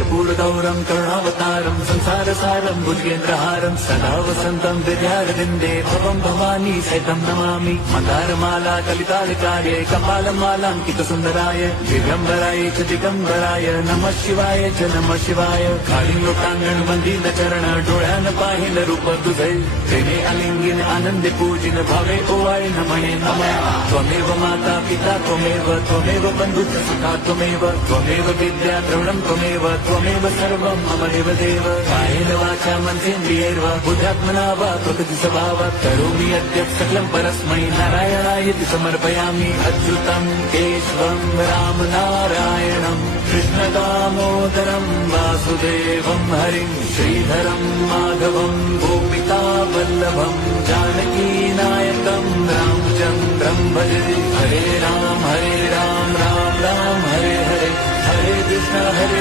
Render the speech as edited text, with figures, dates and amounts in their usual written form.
कर्पूरगौरं करुणावतारं संसारसारं भुजगेन्द्रहारं सदा वसन्तं हृदयारविन्दे भवं भवानी सहितं नमामि मन्दारमाला कलितालकार्ये कपालमालाङ्कितसुन्दराय दिगम्बराय च दिगम्बराय नमः शिवाय च नमः शिवाय काळी लोकांगण वंदित चरण डोळ्यान पाहिन रूप तुझे प्रेमे आलिंगिन आनंदे पूजिन भावे ओवाळे नमणे नमः त्वमेव माता पिता त्वमेव बन्धुश्च सखा त्वमेव विद्या द्रविणं त्वमेव सर्वं मम देवदेव कायेन वाचा मनसेन्द्रियैर्वा बुद्ध्यात्मना वा प्रकृतिस्वभावात् करोमि यद्यत् सकलं परस्मै नारायणायति समर्पयामि अच्युतं केशवं रामनारायणं कृष्णदामोदरं वासुदेवं हरिं श्रीधरं माधवं गोपिकावल्लभं जानकीनायकं रामचन्द्रं भजे हरे राम राम राम हरे हरे हरे कृष्ण हरे